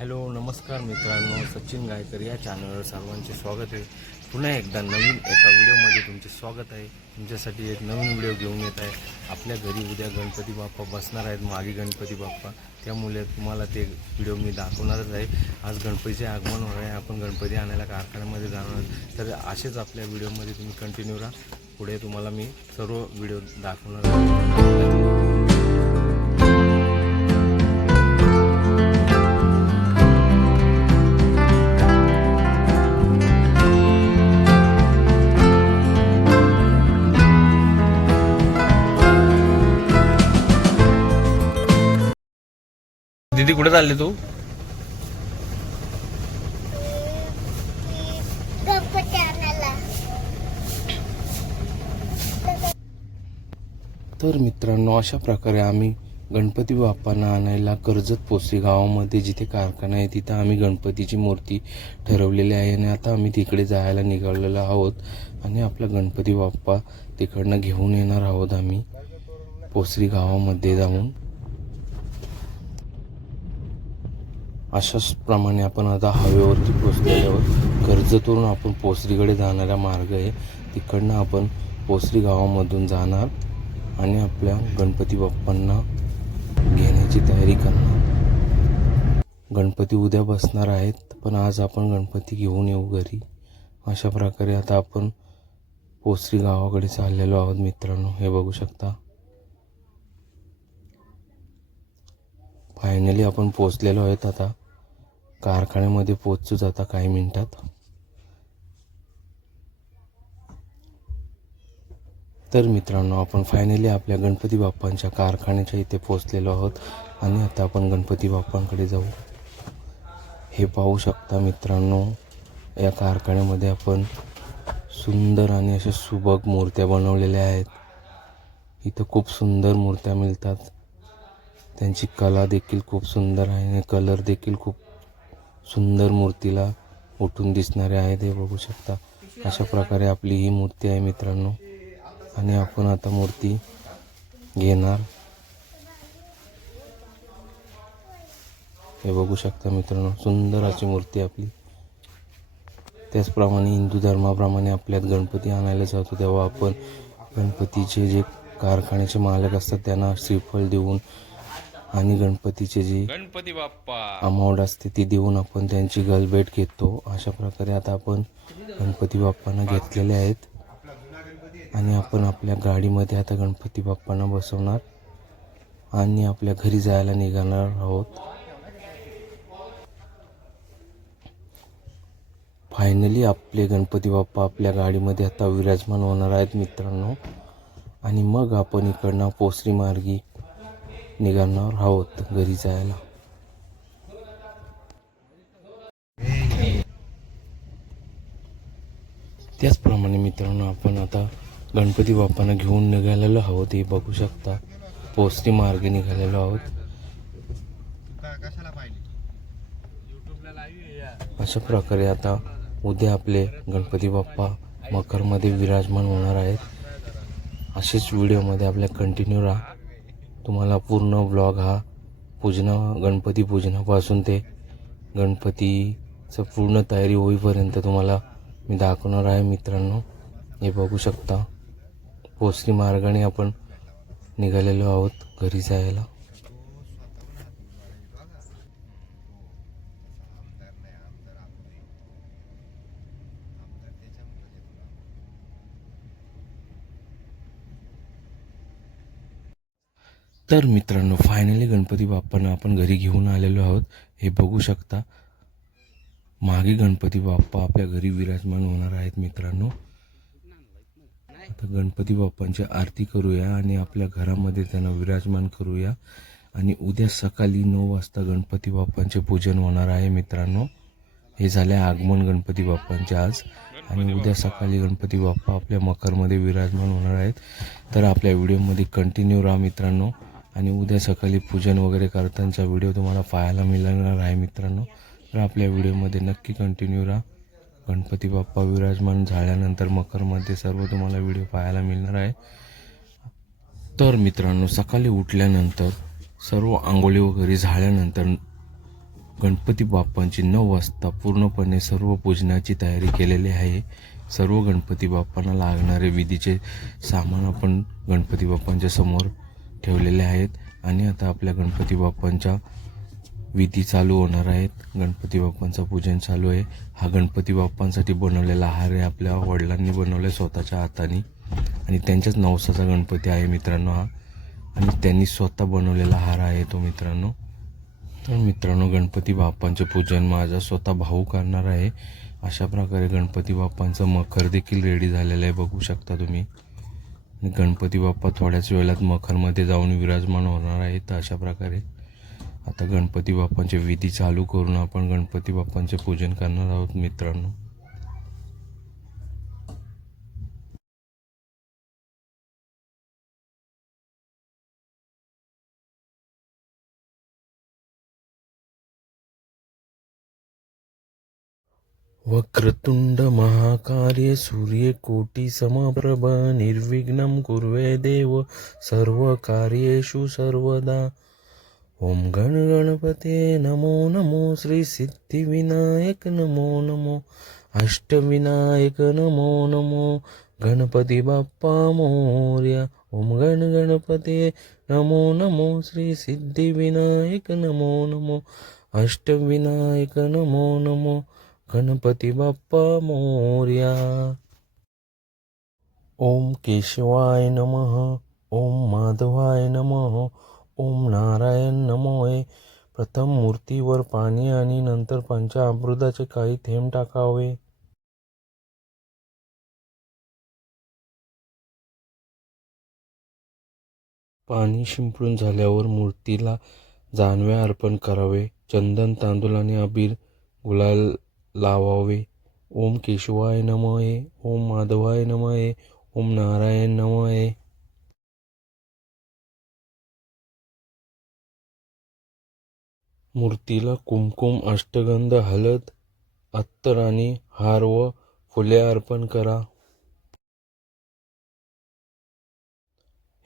Hello नमस्कार मित्रांनो, सचिन गायकर या चॅनलवर सर्वांचे स्वागत आहे। पुन्हा एकदा नवीन एका व्हिडिओमध्ये तुमचे स्वागत आहे। तुमच्यासाठी एक नवीन व्हिडिओ घेऊन येत आहे। आपल्या घरी उद्या गणपती बाप्पा बसणार आहेत, मागे गणपती बाप्पा, त्यामुळे तुम्हाला ते व्हिडिओ मी दाखवणारच आहे। आज गणपतीचे आगमन होणार आहे, आपण गणपती आणायला कारखान्यामध्ये जाणार आहोत। तर असेच आपल्या व्हिडिओमध्ये तुम्ही कंटिन्यू राहा, पुढे तुम्हाला मी सर्व व्हिडिओ दाखवणार आहे। दीदी कुठे चालली तू? तर मित्रांनो, अशा प्रकारे आम्ही गणपती बाप्पांना आणायला कर्जत पोसरी गावामध्ये जिथे कारखाना आहे तिथं आम्ही गणपतीची मूर्ती ठरवलेली आहे आणि आता आम्ही तिकडे जायला निघालेलो आहोत आणि आपला गणपती बाप्पा तिकडनं घेऊन येणार आहोत आम्ही पोसरी गावामध्ये जाऊन। अशाच प्रमाणे आपण आता हवेवरती पोचलेल्यावर कर्जतवरून आपण पोसरीकडे जाणारा मार्ग आहे, तिकडनं आपण पोसरी गावामधून जाणार आणि आपल्या गणपती बाप्पांना घेण्याची तयारी करणार। गणपती उद्या बसणार आहेत, पण आज आपण गणपती घेऊन येऊ घरी। अशा प्रकारे आता आपण पोसरी गावाकडे चाललेलो आहोत मित्रांनो, हे बघू शकता। फायनली आपण पोचलेलो आहेत, आता कारखान्यामध्ये पोहोचूच आता काही मिनिटात। तर मित्रांनो, आपण फायनली आपल्या गणपती बाप्पांच्या कारखान्याच्या इथे पोहोचलेलो आहोत आणि आता आपण गणपती बाप्पांकडे जाऊ। हे पाहू शकता मित्रांनो, या कारखान्यामध्ये आपण सुंदर आणि अशा सुबक मूर्त्या बनवलेल्या आहेत। इथं खूप सुंदर मूर्त्या मिळतात, त्यांची कला देखील खूप सुंदर आहे आणि कलर देखील खूप सुंदर मूर्तीला उठून दिसणारे आहेत, हे बघू शकता। अशा प्रकारे आपली ही मूर्ती आहे मित्रांनो आणि आपण आता मूर्ती घेणार। हे बघू शकता मित्रांनो, सुंदर अशी मूर्ती आपली। त्याचप्रमाणे हिंदू धर्माप्रमाणे आपल्यात गणपती आणायला जातो तेव्हा आपण गणपतीचे जे कारखान्याचे मालक असतात त्यांना श्रीफळ देऊन आणि गणपतीचे जे गणपती बाप्पा अमाऊंट असते ती देऊन आपण त्यांची गलभेट घेतो। अशा प्रकारे आता आपण गणपती बाप्पांना घेतलेले आहेत आणि आपण आपल्या गाडीमध्ये आता गणपती बाप्पांना बसवणार आणि आपल्या घरी जायला निघणार आहोत। फायनली आपले गणपती बाप्पा आपल्या गाडीमध्ये आता विराजमान होणार आहेत मित्रांनो आणि मग आपण इकडनं पोसरी मार्गी निघणार आहोत घरी जायला। त्याचप्रमाणे मित्रांनो, आपण आता गणपती बाप्पांना घेऊन निघालेलो आहोत, हे बघू शकता। पोसरी मार्गे निघालेलो आहोत। अशा प्रकारे आता उद्या आपले गणपती बाप्पा मकरमध्ये विराजमान होणार आहेत। असेच व्हिडिओमध्ये आपल्या कंटिन्यू राहा, तुम्हाला पूर्ण ब्लॉग हा गणपती पूजनापासून ते गणपतीचं पूर्ण तयारी होईपर्यंत तुम्हाला मी दाखवणार आहे मित्रांनो। हे बघू शकता, पोसरी मार्गाने आपण निघालेलो आहोत घरी जायला। तर मित्रांनो, फायनली गणपती बाप्पांना आपण घरी घेऊन आलेलो आहोत, हे बघू शकता। मागे गणपती बाप्पा आपल्या घरी विराजमान होणार आहेत मित्रांनो। आता गणपती बाप्पांची आरती करूया आणि आपल्या घरामध्ये त्यांना विराजमान करूया आणि उद्या सकाळी 9 वाजता गणपती बाप्पांचे पूजन होणार आहे मित्रांनो। हे झाले आगमन गणपती बाप्पांचे आज आणि उद्या सकाळी गणपती बाप्पा आपल्या मकरमध्ये विराजमान होणार आहेत। तर आपल्या व्हिडिओमध्ये कंटिन्यू राहा मित्रांनो आणि उद्या सकाळी पूजन वगैरे करतानाचा व्हिडिओ तुम्हाला पाहायला मिळणार आहे मित्रांनो। तर आपल्या व्हिडिओमध्ये नक्की कंटिन्यू राहा। गणपती बाप्पा विराजमान झाल्यानंतर मकरमध्ये सर्व तुम्हाला व्हिडिओ पाहायला मिळणार आहे। तर मित्रांनो, सकाळी उठल्यानंतर सर्व आंघोळी वगैरे झाल्यानंतर गणपती बाप्पांची 9 वाजता पूर्णपणे सर्व पूजनाची तयारी केलेली आहे. सर्व गणपती बाप्पांना लागणारे विधीचे सामान आपण गणपती बाप्पांच्या समोर ठेवलेले आहेत आणि आता आपल्या गणपती बाप्पांच्या विधी चालू होणार आहेत. गणपती बाप्पांचं पूजन चालू आहे. हा गणपती बाप्पांसाठी बनवलेला हार आहे. आपल्या वडिलांनी बनवले स्वतःच्या हाताने आणि त्यांच्याच नवसाचा गणपती आहे मित्रांनो हा, आणि त्यांनी स्वतः बनवलेला हार आहे तो मित्रांनो. तर मित्रांनो, गणपती बाप्पांचे पूजन माझा स्वतः भाऊ करणार आहे. अशा प्रकारे गणपती बाप्पांचं मखर देखील रेडी झालेलं आहे, बघू शकता तुम्ही. आणि गणपती बाप्पा थोड्याच वेळात मखरमध्ये जाऊन विराजमान होणार आहे. तर अशा प्रकारे आता गणपती बाप्पांचे विधी चालू करून आपण गणपती बाप्पांचे पूजन करणार आहोत मित्रांनो. वक्रतुंड महाकार्य सूर्यकोटि समप्रभ निर्विघ्नं कुर्वे देव सर्वकार्येषु सर्वदा. ओम गण गणपते नमो नमो श्री सिद्धिविनायक नमो नमो अष्टविनायक नमो नमो गणपती बाप्पा मोरया. ओम गण गणपते नमो नमो श्री सिद्धिविनायक नमो नमो अष्टविनायक नमो नमो गणपती बाप्पा मोरया. ओम केशवाय नमः. ओम माधवाय नमः. ओम नारायण नमोय. प्रथम मूर्तीवर पाणी आणि नंतर पंचामृताचे काही थेंब टाकावे. पाणी शिंपडून झाल्यावर मूर्तीला जानवे अर्पण करावे. चंदन, तांदूळ आणि अबीर गुलाल लावावे. ओम केशवाय नमः. ओम माधवाय नमः. ओम नारायण नमः. मूर्तीला कुमकुम, अष्टगंध, हळद, अत्तर आणि हार व फुले अर्पण करा.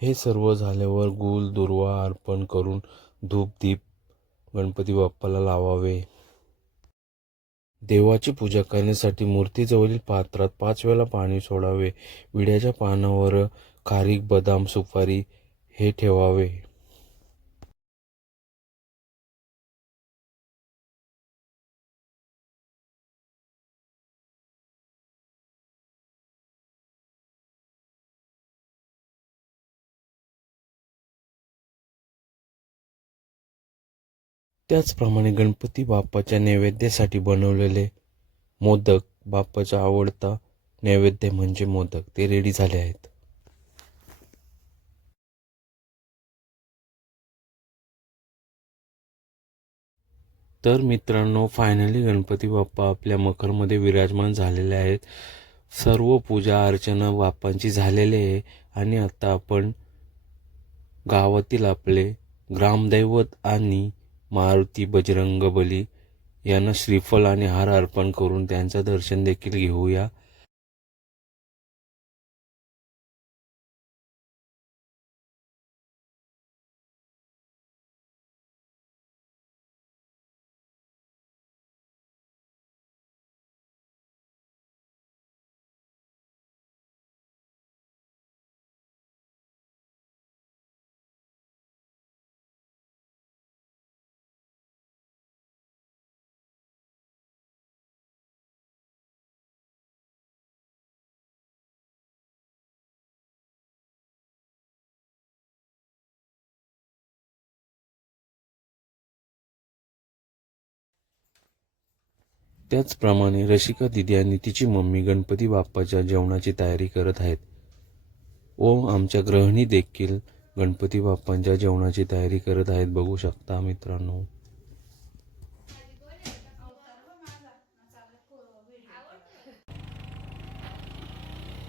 हे सर्व झाल्यावर गुल दुर्वा अर्पण करून धूप दीप गणपती बाप्पाला लावावे. देवाची पूजा करण्यासाठी मूर्तीजवळील पात्रात 5 वेळा पाणी सोडावे. विड्याच्या पानावर खारीक, बदाम, सुपारी हे ठेवावे. त्याचप्रमाणे गणपती बाप्पाच्या नैवेद्यासाठी बनवलेले मोदक, बाप्पाचा आवडता नैवेद्य म्हणजे मोदक, ते रेडी झाले आहेत. तर मित्रांनो, फायनली गणपती बाप्पा आपल्या मखरमध्ये विराजमान झालेले आहेत. सर्व पूजा अर्चना बाप्पांची झालेली आहे आणि आता आपण गावातील आपले ग्रामदैवत आणि मारुती बजरंगबली यांना श्रीफल आणि हार अर्पण करून त्यांचं दर्शन देखील घेऊया. त्याचप्रमाणे रसिका दिदी आणि तिची मम्मी गणपती बाप्पाच्या जेवणाची तयारी करत आहेत व आमच्या गृहिणी देखील गणपती बाप्पांच्या जेवणाची तयारी करत आहेत, बघू शकता मित्रांनो.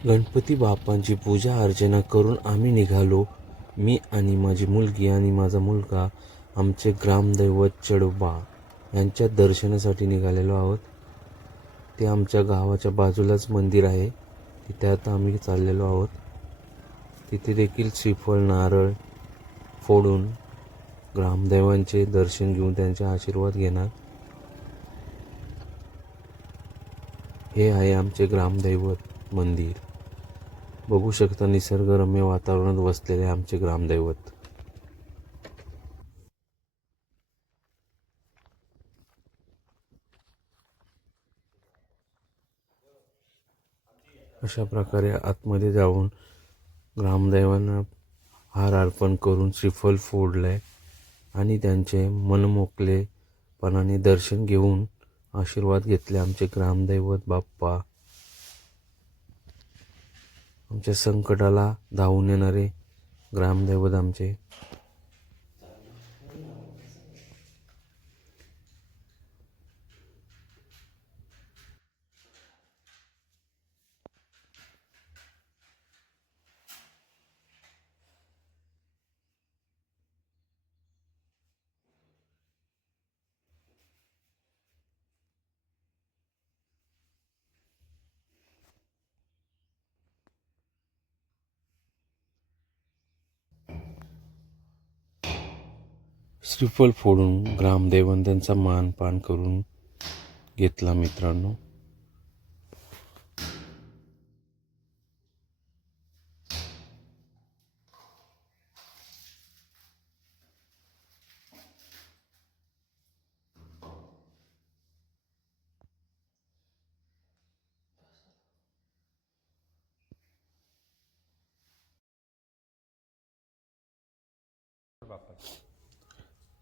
गणपती बाप्पांची पूजा अर्चना करून आम्ही निघालो. मी आणि माझी मुलगी आणि माझा मुलगा आमचे ग्रामदैवत चढोबा यांच्या दर्शनासाठी निघालेलो आहोत. ते आमच्या गावाच्या बाजूलाच मंदिर आहे, तिथे आता आम्ही चाललेलो आहोत. तिथे देखील श्रीफळ, नारळ फोडून ग्रामदैवांचे दर्शन घेऊन त्यांचे आशीर्वाद घेणार. हे आहे आमचे ग्रामदैवत मंदिर. बघू शकता निसर्गरम्य वातावरणात वसलेले आमचे ग्रामदैवत. अशा प्रकारे आतमध्ये जाऊन ग्रामदैवांना हार अर्पण करून श्रीफल फोडलंय आणि त्यांचे मनमोकलेपणाने दर्शन घेऊन आशीर्वाद घेतले आमचे ग्रामदैवत बाप्पा. आमच्या संकटाला धावून येणारे ग्रामदैवत आमचे. श्रीफल फोडून ग्रामदैवतांचा मानपान करून घेतला मित्रांनो.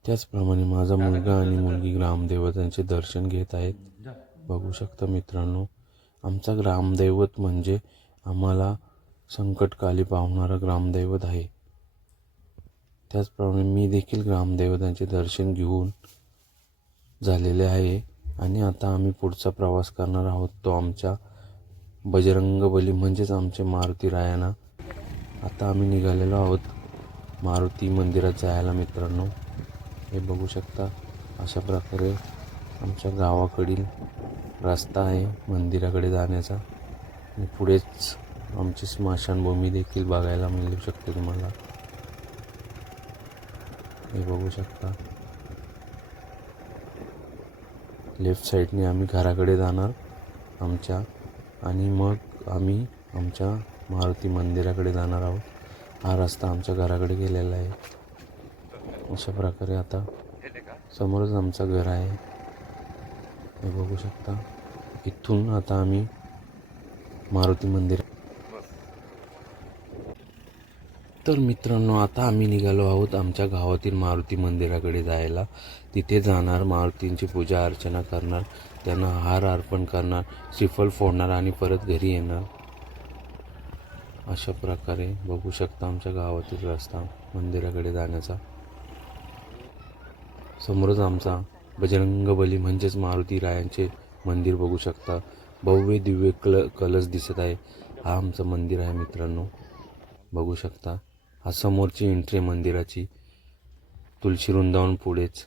त्याचप्रमाणे माझा मुलगा आणि मुलगी ग्रामदैवतांचे दर्शन घेत आहेत. बघू शकता मित्रांनो, आमचा ग्रामदैवत म्हणजे आम्हाला संकटकाली पावणारा ग्रामदैवत आहे. त्याचप्रमाणे मी देखील ग्रामदैवतांचे दर्शन घेऊन झालेले आहे आणि आता आम्ही पुढचा प्रवास करणार आहोत तो आमच्या बजरंगबली म्हणजेच आमचे मारुती रायाना. आता आम्ही निघालेलो आहोत मारुती मंदिरात जायला मित्रांनो. हे बघू शकता अशा प्रकारे आमच्या गावाकडील रस्ता आहे मंदिराकडे जाण्याचा आणि पुढेच आमची स्मशानभूमी देखील बघायला मिळू शकते तुम्हाला. हे बघू शकता लेफ्ट साईडने आम्ही घराकडे जाणार आमच्या आणि मग आम्ही आमच्या मारुती मंदिराकडे जाणार आहोत. हा रस्ता आमच्या घराकडे गेलेला आहे. अशा प्रकारे आता समोरच आमचं घर आहे. हे बघू शकता. इथून आता आम्ही मारुती मंदिर. तर मित्रांनो आता आम्ही निघालो आहोत आमच्या गावातील मारुती मंदिराकडे जायला. तिथे जाणार, मारुतींची पूजा अर्चना करणार, त्यांना हार अर्पण करणार, श्रीफल फोडणार आणि परत घरी येणार. अशा प्रकारे बघू शकता आमच्या गावातील रस्ता मंदिराकडे जाण्याचा. समोरच आमचा बजरंगबली म्हणजेच मारुती रायांचे मंदिर बघू शकता. भव्य दिव्य कलश दिसत आहे. हा आमचं मंदिर आहे मित्रांनो. बघू शकता हा समोरची एंट्री मंदिराची. तुळशी वृंदावन पुढेच.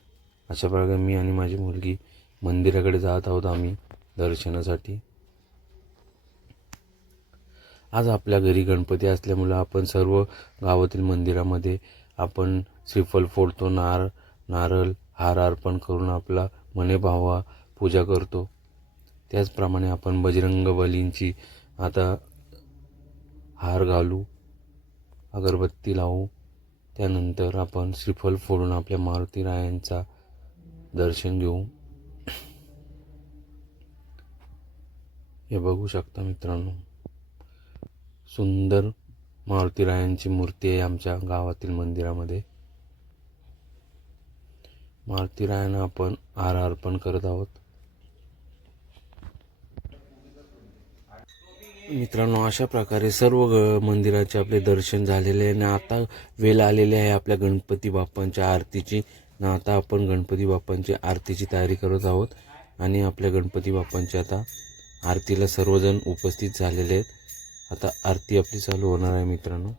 अशा प्रकारे मी आणि माझी मुलगी मंदिराकडे जात आहोत आम्ही दर्शनासाठी. आज आपल्या घरी गणपती असल्यामुळे आपण सर्व गावातील मंदिरामध्ये आपण श्रीफल फोडतो, नारळ हार अर्पण करून आपला मने भावा पूजा करतो. त्याचप्रमाणे आपण बजरंगबलींची आता हार घालू, अगरबत्ती लावू. त्यानंतर आपण श्रीफल फोडून आपल्या मारुती रायांचा दर्शन घेऊ. हे बघू शकता मित्रांनो, सुंदर मारुती रायांची मूर्ती आहे आमच्या गावातील मंदिरामध्ये. मारुती रायांना आपण हार अर्पण करत आहोत. मित्रांनो अशा प्रकारे सर्व मंदिराचे आपले दर्शन झालेले आहे आणि आता वेळ आलेली आहे आपल्या गणपती बाप्पांच्या आरतीची. आता आपण गणपती बाप्पांची आरतीची तयारी करत आहोत आणि आपल्या गणपती बाप्पांची आता आरतीला सर्वजण उपस्थित झालेले आहेत. आता आरती आपली चालू होणार आहे मित्रांनो.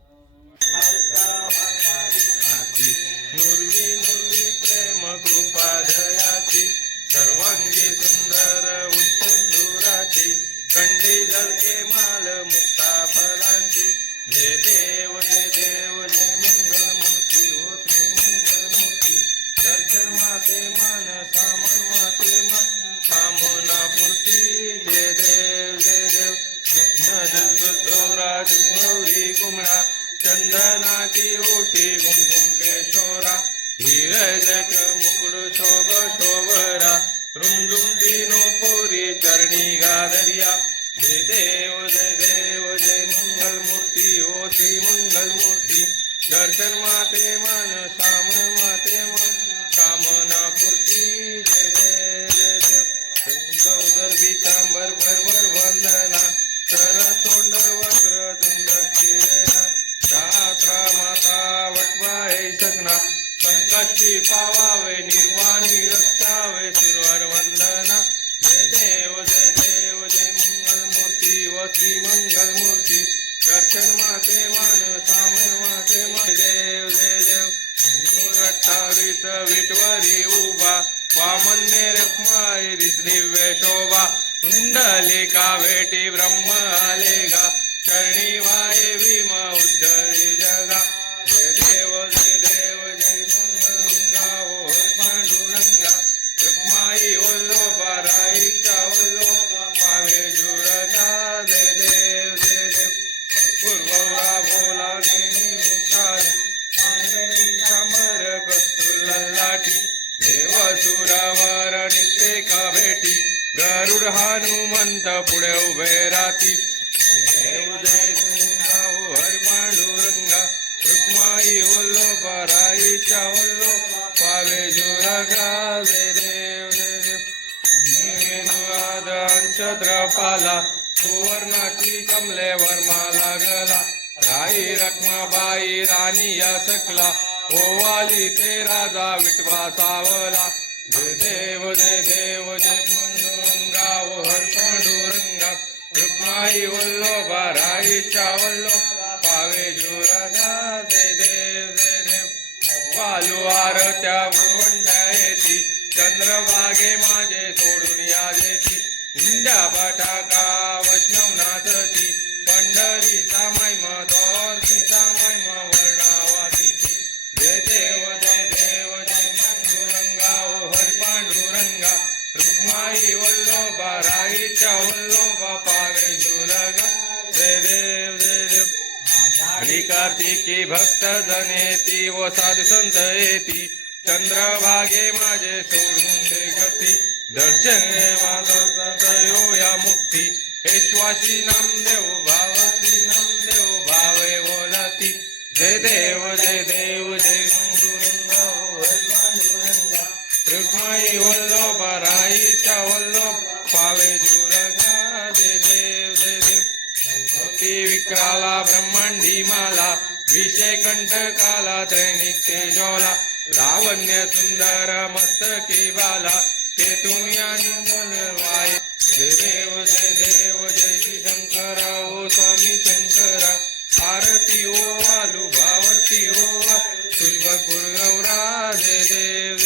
सर्वांगी सुंदर उत्तंदुराची कंडी झलके माल मुक्ता फलांची. जय देव जय मंगल मूर्ती हो श्री मंगल मूर्ती. दर्शन माते मान सामन माते मान कामना पूर्ती. जय देव गौरी चरणी गादरिया जय देव जय मंगल मूर्ती ओ श्री मंगल मूर्ती दर्शन माते मन साम माते मन कामना पूर्ती जय देव गौदर पीतांबर भरभर वंदना कर तोंड वक्र तुंड किरेना रात्रा माता वटवाय सगना संकष्टी पावावे निर्वाणी रक्षावे सुरवर वंदना जय देव जय मंगल मूर्ती व श्री मंगल मूर्ती दर्शन माते मान सामर माते मान देव अठ्ठावीस विटवरी उभा वामन्य रखमाई दिव्य शोभा कुंडलिका भेटी ब्रह्म आलेगा चरणी वाये भीम उद्धरी जगा जय देव जय मंगलंगा ओ पांडुरंगा रुक्माई वल्लोबा राईच्या वल्लोबा पावे जुरगा जय देव पूर्वरा बोला नेनी विचार चामर कस्तुल्लाठी देव सुरावर नित्य का भेटी गरुड हनुमंत पुढे उभे राती देव जय हर पांडुरंगा रुक्माई वल्लोबा राईच्या वल्लोबा पावे जुरगा जय देव छत्रपाला सुवर्णाची कमलेवर माला गला राई रखमाबाई राणी या सकला ओवाली ते राजा विठवा सावला जय देव जय मंगलंगा ओ हर पांडुरंगा रुक्माई वल्लोबा राईच्या वल्लोबा पावे जुरगा जय देव वालू आरत्या बुरवंड्या येती चंद्रभागे माझे सोडून या देती इंद्या बटाका वैष्णव नाचती पंढरीचा महिमा दोरतीचा महिमा वर्णावातीची जय देव जय पांडुरंगा ओ हर पांडुरंगा रुक्माई वल्लोबा राईच्या वल्लोबा पावे जुलगा जय देव आषाढी कार्तिकी भक्त जन येती व साधू संत येती चंद्रभागे माझे सोडून दे गती दर्शन माझो या मुक्ती ऐश्वासी नामदेव भावे बोलाती जय देव जय पांडुरंगा ओ पांडुरंगा रुक्माई वल्लोबा राईच्या वल्लोबा पावे जुरगा जय देव विक्राला ब्रह्मांडी माला विषय कंटकाला त्रैनित्य ज्वाला लावण्य सुंदर मस्तकी बाला ते तुम्ही निर्वाय जय देव जय श्री शंकरा ओ स्वामी शंकरा आरती ओ वालू भावर्ती ओ तुझभरपूर गौरा जय देव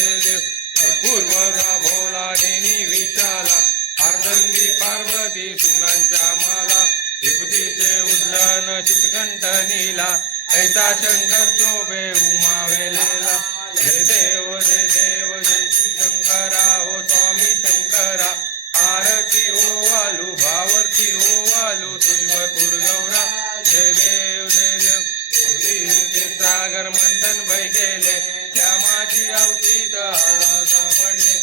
पूर्वरा भोला नेनी विशाला अर्धंगी पार्वती सुनांच्या माला विभूतीचे उज्जन चितकंठ नीला ऐसा शंकर शोभे उमा वेलेला जय देव जय श्री शंकरा ओ स्वामी शंकरा आरती ओ वालू भावर्ती ओ वालू तुझभरपूर गौरा जय देव सागर मंथन भय गेले त्या माझी अवतीत पडले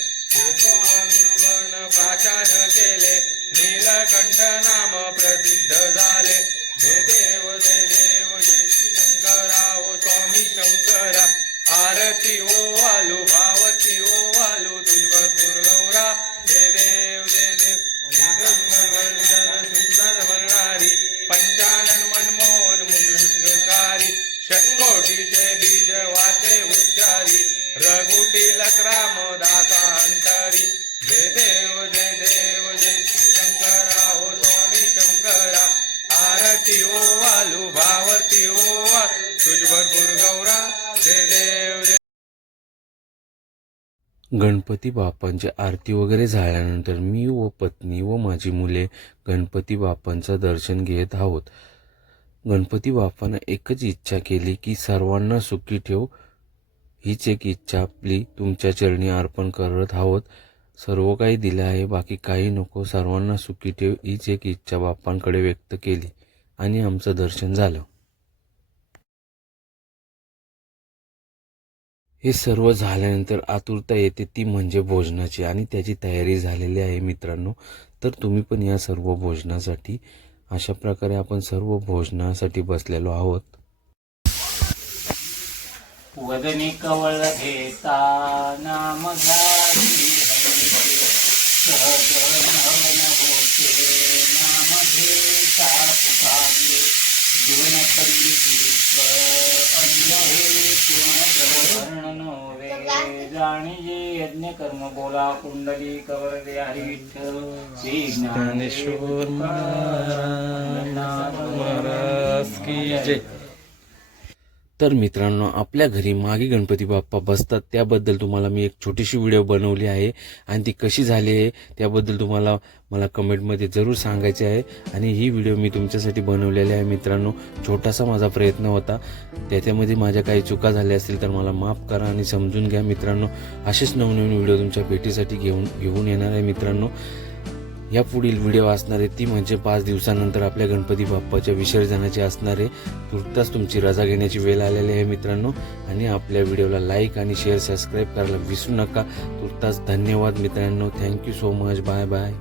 पाचार केले नीलकंठ नाम प्रसिद्ध झाले जय देव जय श्री शंकरा ओ स्वामी शंकरा आरती ओ वालू भावती ओ वालू तुझभरपूर गौरा जय देव सुंदर म्हणणारी पंचानन मनमोहन मुजुकारी षटकोटीचे बीज वाचे उच्चारी रघुटी लक्राम दासा अंतरी जय देव जय श्री शंकरा ओ स्वामी शंकरा आरती ओ वालू भावर्ती ओ तुझभरपूर गौरा जय देव गणपती बाप्पांची आरती वगैरे झाल्यानंतर मी व पत्नी व माझी मुले गणपती बाप्पांचं दर्शन घेत आहोत. गणपती बाप्पानं एकच इच्छा केली की सर्वांना सुखी ठेव. हीच एक इच्छा आपली तुमच्या चरणी अर्पण करत आहोत. सर्व काही दिलं आहे, बाकी काही नको, सर्वांना सुखी ठेव हीच एक इच्छा बाप्पांकडे व्यक्त केली आणि आमचं दर्शन झालं. हे सर्व झाल्यानंतर आतुरता येते ती म्हणजे भोजनाची आणि त्याची तयारी झालेली आहे मित्रांनो. तर तुम्ही पण या सर्व भोजनासाठी अशा प्रकारे आपण सर्व भोजनासाठी बसलेलो आहोत. वदनी कवळ घेता नाम घ्यावी हरिचे, सहज नवन होते नाम घेता फुटाचे, जीवन परी दीप अन्य हे पूर्ण नव्हे, जाणीजे यज्ञ कर्म बोला कुंडली कवळ दे हरी विठ्ठल श्री ज्ञानेश्वर महाराज की जय. तर मित्रांनो, आपल्या घरी मागे गणपती बाप्पा बसतात त्याबद्दल तुम्हाला मी एक छोटीशी व्हिडिओ बनवली आहे आणि ती कशी झाली आहे त्याबद्दल तुम्हाला मला कमेंटमध्ये जरूर सांगायचे आहे. आणि ही व्हिडिओ मी तुमच्यासाठी बनवलेली आहे मित्रांनो. छोटासा माझा प्रयत्न होता, त्याच्यामध्ये माझ्या काही चुका झाल्या असतील तर मला माफ करा आणि समजून घ्या मित्रांनो. असेच नवनवीन व्हिडिओ तुमच्या भेटीसाठी घेऊन येणार आहे मित्रांनो. या पुढील व्हिडिओ असणार आहे ती म्हणजे 5 दिवसानंतर आपल्या गणपती बाप्पाच्या विसर्जनाची असणार आहे. तुर्तास तुमची रजा घेण्याची वेळ आलेली आहे मित्रांनो. आणि आपल्या व्हिडिओला लाईक आणि शेअर सबस्क्राईब करायला विसरू नका. तुर्तास धन्यवाद मित्रांनो. Thank you so much. Bye bye.